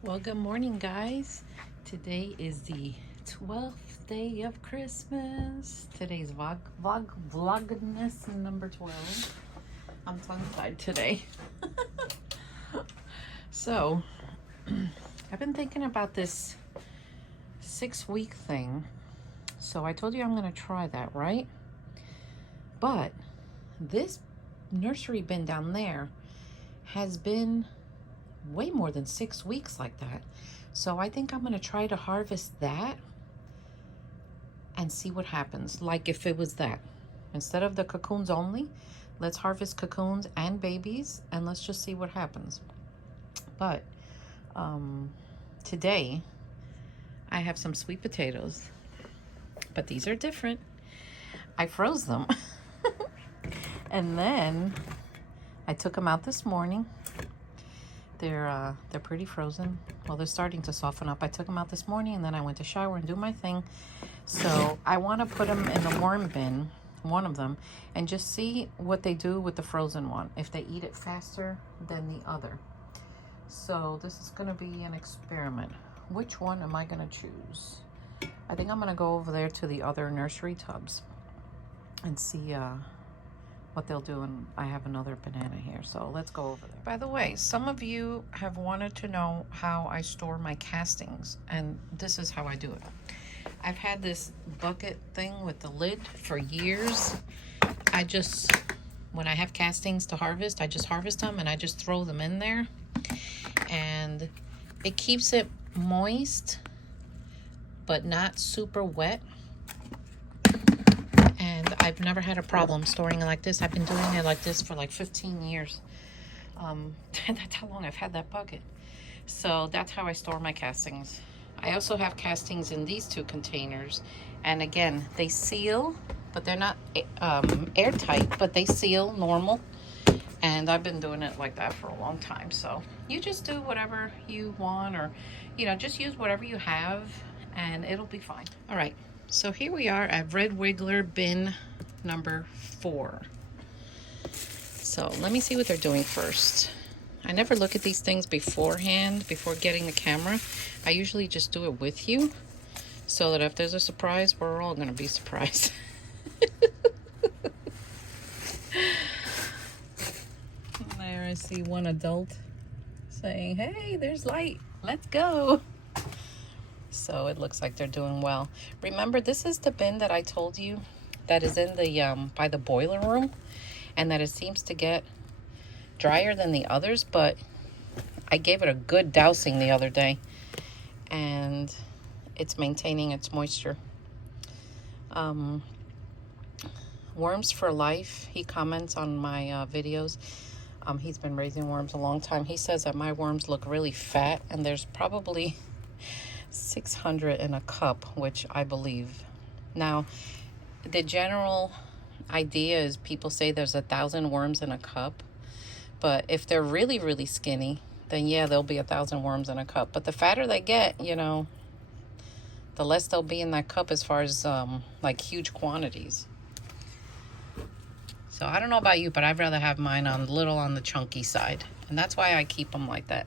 Well, good morning, guys. Today is the 12th day of Christmas. Today's Vlogmas number 12. I'm tongue-tied today. So, I've been thinking about this 6-week thing. So I told you I'm going to try that, right? But this nursery bin down there has been way more than 6 weeks like that. So I think I'm going to try to harvest that and see what happens. Like if it was that. Instead of the cocoons only, let's harvest cocoons and babies and let's just see what happens. But today I have some sweet potatoes, but these are different. I froze them and then I took them out this morning. They're pretty frozen. Well, they're starting to soften up. I took them out this morning and then I went to shower and do my thing. So I want to put them in the warm bin, one of them, and just see what they do with the frozen one, if they eat it faster than the other. So this is going to be an experiment. Which one am I going to choose? I think I'm going to go over there to the other nursery tubs and see what they'll do. And I have another banana here, so let's go over there. By the way, some of you have wanted to know how I store my castings, and this is how I do it. I've had this bucket thing with the lid for years. I just, when I have castings to harvest, I just harvest them and I just throw them in there, and it keeps it moist but not super wet. And I've never had a problem storing it like this. I've been doing it like this for like 15 years. That's how long I've had that bucket. So that's how I store my castings. I also have castings in these two containers. And again, they seal, but they're not airtight, but they seal normal. And I've been doing it like that for a long time. So you just do whatever you want, or, you know, just use whatever you have and it'll be fine. All right. So here we are at Red Wiggler bin number 4. So let me see what they're doing first. I never look at these things beforehand, before getting the camera. I usually just do it with you, so that if there's a surprise, we're all going to be surprised. There I see one adult saying, hey, there's light. Let's go. So it looks like they're doing well. Remember, this is the bin that I told you that is in the by the boiler room, and that it seems to get drier than the others, but I gave it a good dousing the other day and it's maintaining its moisture. Worms for Life, he comments on my videos. He's been raising worms a long time. He says that my worms look really fat, and there's probably 600 in a cup, which I believe. Now, the general idea is people say there's 1,000 worms in a cup, but if they're really, really skinny, then yeah, there'll be 1,000 worms in a cup. But the fatter they get, you know, the less they'll be in that cup as far as like huge quantities. So I don't know about you, but I'd rather have mine on little on the chunky side, and that's why I keep them like that.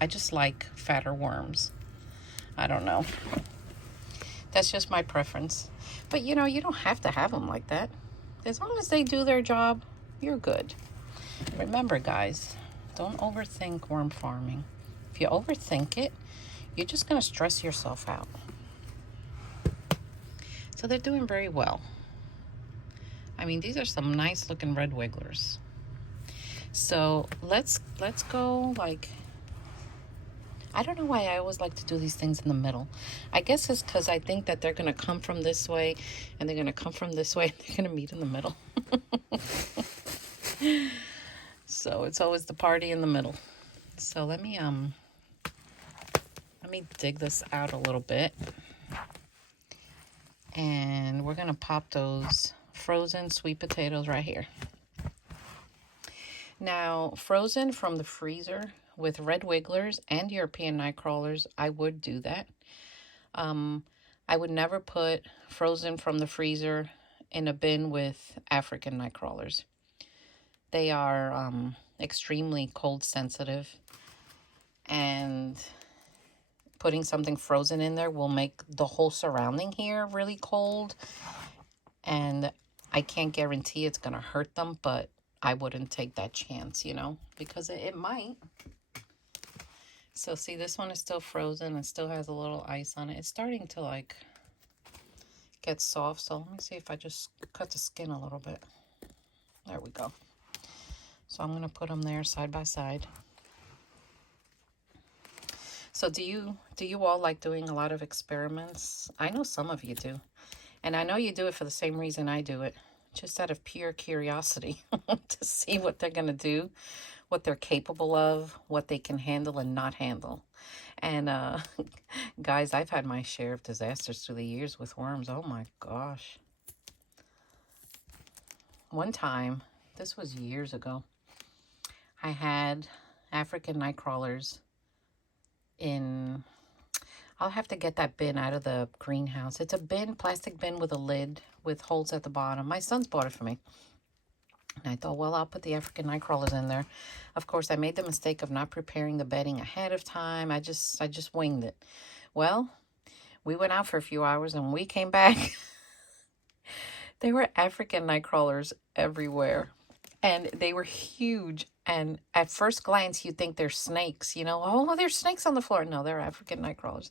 I just like fatter worms. I don't know. That's just my preference. But you know, you don't have to have them like that. As long as they do their job, you're good. Remember, guys, don't overthink worm farming. If you overthink it, you're just going to stress yourself out. So they're doing very well. I mean, these are some nice looking red wigglers. So let's go, like, I don't know why I always like to do these things in the middle. I guess it's because I think that they're going to come from this way and they're going to come from this way and they're going to meet in the middle. So it's always the party in the middle. So let me dig this out a little bit. And we're going to pop those frozen sweet potatoes right here. Now, frozen from the freezer with red wigglers and European night crawlers, I would do that. I would never put frozen from the freezer in a bin with African night crawlers. They are extremely cold sensitive, and putting something frozen in there will make the whole surrounding here really cold. And I can't guarantee it's going to hurt them, but I wouldn't take that chance, you know, because it might. So see, this one is still frozen and still has a little ice on it. It's starting to like get soft. So let me see if I just cut the skin a little bit. There we go. So I'm going to put them there side by side. So do you all like doing a lot of experiments? I know some of you do. And I know you do it for the same reason I do it. Just out of pure curiosity to see what they're going to do, what they're capable of, what they can handle and not handle. And guys, I've had my share of disasters through the years with worms. Oh my gosh. One time, this was years ago, I had African night crawlers in, I'll have to get that bin out of the greenhouse. It's a bin, plastic bin with a lid with holes at the bottom. My son's bought it for me. And I thought, well, I'll put the African night crawlers in there. Of course, I made the mistake of not preparing the bedding ahead of time. I just winged it. Well, we went out for a few hours and we came back. There were African night crawlers everywhere. And they were huge. And at first glance, you think they're snakes, you know. Oh, there's snakes on the floor. No, they're African night crawlers.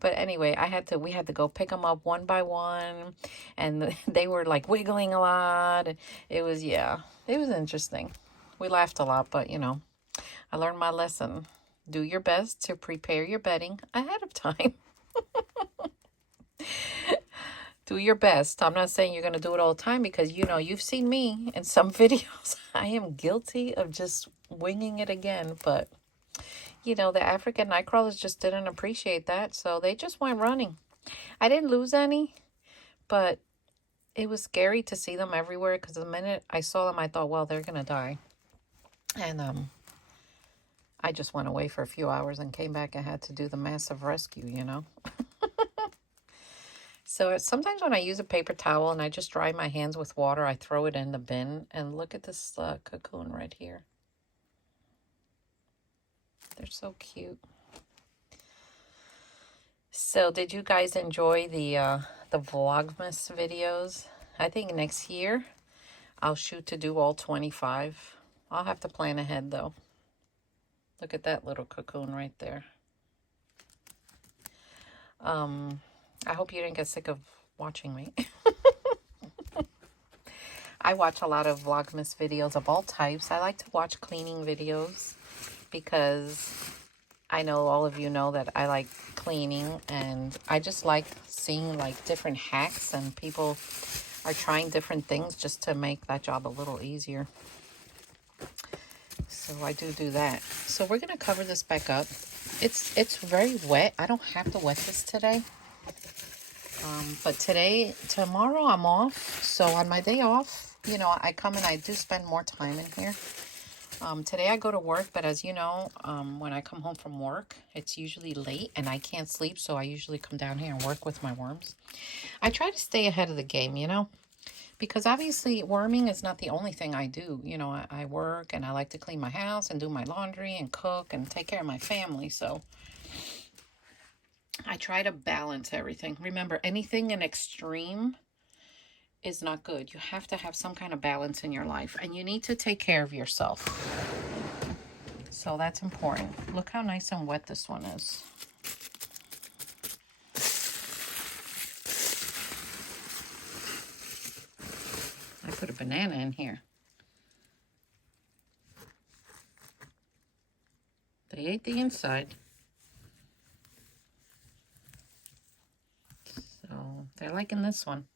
But anyway, we had to go pick them up one by one. And they were like wiggling a lot. It was, yeah, it was interesting. We laughed a lot, but you know, I learned my lesson. Do your best to prepare your bedding ahead of time. Do your best. I'm not saying you're going to do it all the time because, you know, you've seen me in some videos. I am guilty of just winging it again. But, you know, the African night crawlers just didn't appreciate that. So they just went running. I didn't lose any, but it was scary to see them everywhere because the minute I saw them, I thought, well, they're going to die. And I just went away for a few hours and came back and had to do the massive rescue, you know. So sometimes when I use a paper towel and I just dry my hands with water, I throw it in the bin. And look at this cocoon right here. They're so cute. So did you guys enjoy the Vlogmas videos? I think next year I'll shoot to do all 25. I'll have to plan ahead though. Look at that little cocoon right there. I hope you didn't get sick of watching me. I watch a lot of Vlogmas videos of all types. I like to watch cleaning videos because I know all of you know that I like cleaning, and I just like seeing like different hacks, and people are trying different things just to make that job a little easier. So I do that. So we're going to cover this back up. It's very wet. I don't have to wet this today. But tomorrow I'm off. So on my day off, you know, I come and I do spend more time in here. Today I go to work, but as you know, when I come home from work, it's usually late and I can't sleep. So I usually come down here and work with my worms. I try to stay ahead of the game, you know, because obviously worming is not the only thing I do. You know, I work and I like to clean my house and do my laundry and cook and take care of my family. So I try to balance everything. Remember, anything in extreme is not good. You have to have some kind of balance in your life, and you need to take care of yourself. So that's important. Look how nice and wet this one is. I put a banana in here. They ate the inside. So they're liking this one.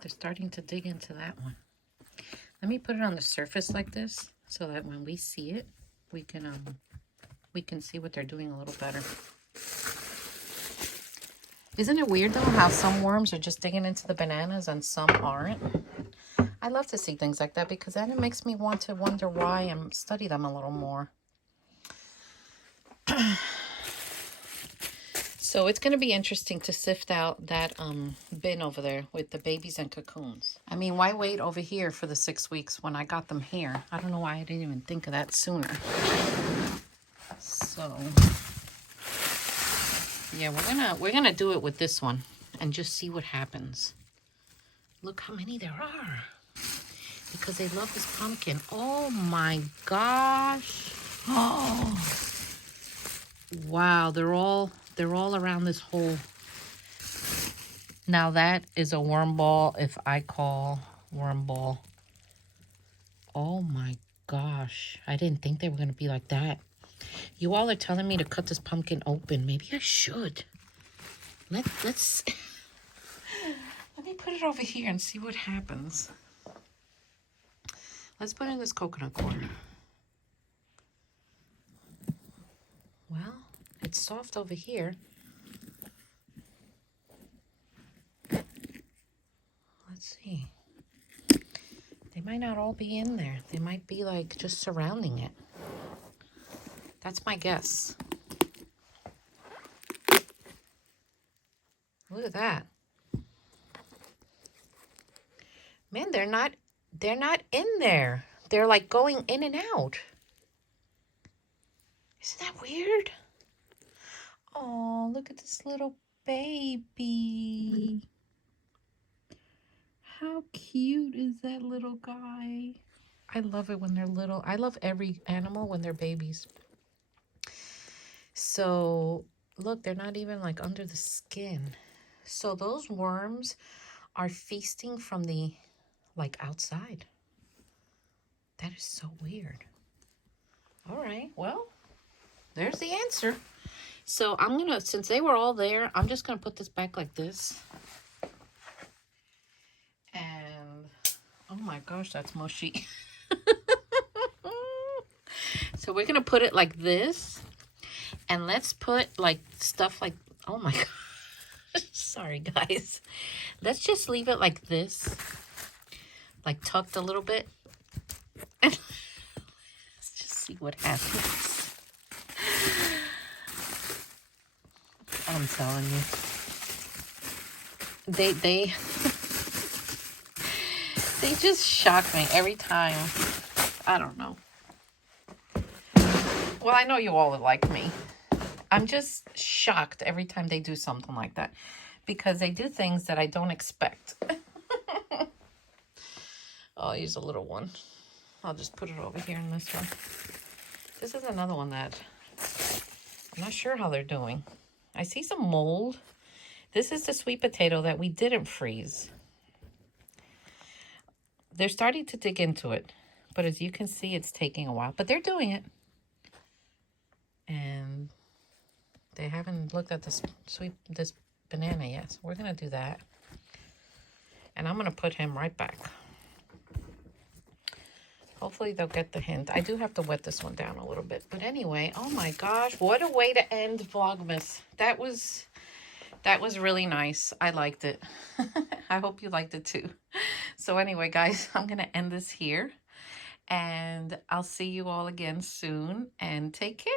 They're starting to dig into that one. Let me put it on the surface like this so that when we see it, we can see what they're doing a little better. Isn't it weird though how some worms are just digging into the bananas and some aren't? I love to see things like that because then it makes me want to wonder why and study them a little more. So it's going to be interesting to sift out that bin over there with the babies and cocoons. I mean, why wait over here for the 6 weeks when I got them here? I don't know why I didn't even think of that sooner. So Yeah, we're gonna do it with this one and just see what happens. Look how many there are. Because they love this pumpkin. Oh my gosh. Oh. Wow, they're all around this hole. Now that is a worm ball if I call worm ball. Oh my gosh. I didn't think they were gonna be like that. You all are telling me to cut this pumpkin open. Maybe I should. Let's let me put it over here and see what happens. Let's put in this coconut core. Well, it's soft over here. Let's see. They might not all be in there. They might be like just surrounding it. That's my guess. Look at that. Man, they're not in there. They're like going in and out. Isn't that weird? Oh, look at this little baby. How cute is that little guy? I love it when they're little. I love every animal when they're babies. So, look, they're not even like under the skin. So those worms are feasting from the, like, outside. That is so weird. All right, well, there's the answer. So I'm gonna, since they were all there, I'm just gonna put this back like this. And, oh my gosh, that's mushy. So we're gonna put it like this. And let's put like stuff like, oh my gosh, sorry guys. Let's just leave it like this. Like tucked a little bit. And let's just see what happens. I'm telling you. They just shock me every time. I don't know. Well, I know you all are like me. I'm just shocked every time they do something like that. Because they do things that I don't expect. I'll use a little one. I'll just put it over here in this one. This is another one that I'm not sure how they're doing. I see some mold. This is the sweet potato that we didn't freeze. They're starting to dig into it. But as you can see, it's taking a while. But they're doing it. And they haven't looked at this banana yet. So we're going to do that. And I'm going to put him right back. Hopefully they'll get the hint. I do have to wet this one down a little bit. But anyway, oh my gosh, what a way to end Vlogmas. That was really nice. I liked it. I hope you liked it too. So anyway, guys, I'm going to end this here. And I'll see you all again soon. And take care.